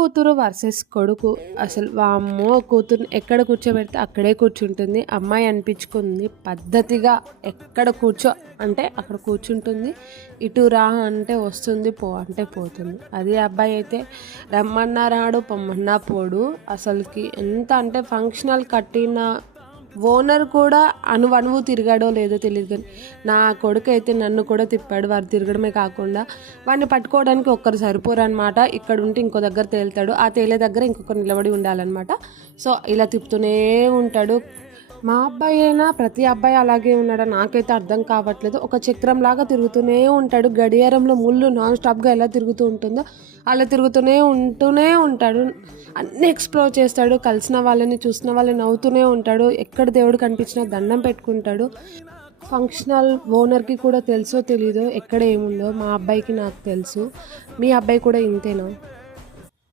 కూతురు వర్సెస్ కొడుకు. అసలు వామ్మో కూతురుని ఎక్కడ కూర్చోబెడితే అక్కడే కూర్చుంటుంది. అమ్మాయి అనిపించుకుంది పద్ధతిగా ఎక్కడ కూర్చో అంటే అక్కడ కూర్చుంటుంది. ఇటు రా అంటే వస్తుంది పో అంటే పోతుంది. అదే అబ్బాయి అయితే రమ్మన్నా రాడు పొమ్మన్నా పోడు. అసలుకి ఎంత అంటే ఫంక్షనల్ కట్టిన ఓనర్ కూడా అనువనువు తిరిగాడో లేదో తెలియదు కానీ నా కొడుకు అయితే నన్ను కూడా తిప్పాడు. వారు తిరగడమే కాకుండా వాడిని పట్టుకోవడానికి ఒక్కరు సరిపోరు అనమాట ఇక్కడ ఉంటే ఇంకో దగ్గర తేలుతాడు. ఆ తేలే దగ్గర ఇంకొకరు నిలబడి ఉండాలన్నమాట. సో ఇలా తిప్పుతూనే ఉంటాడు. మా అబ్బాయి అయినా ప్రతి అబ్బాయి అలాగే ఉన్నాడా? నాకైతే అర్థం కావట్లేదు. ఒక చక్రం లాగా తిరుగుతూనే ఉంటాడు. గడియారంలో ముళ్ళు నాన్ స్టాప్గా ఎలా తిరుగుతూ ఉంటుందో అలా తిరుగుతూనే ఉంటూనే ఉంటాడు. అన్నీ ఎక్స్ప్లోర్ చేస్తాడు. కలిసిన వాళ్ళని చూసిన వాళ్ళని నవ్వుతూనే ఉంటాడు. ఎక్కడ దేవుడు కనిపించినా దండం పెట్టుకుంటాడు. ఫంక్షనల్ ఓనర్కి కూడా తెలుసో తెలీదో ఎక్కడ ఏముందో మా అబ్బాయికి నాకు తెలుసు. మీ అబ్బాయి కూడా ఇంతేనా?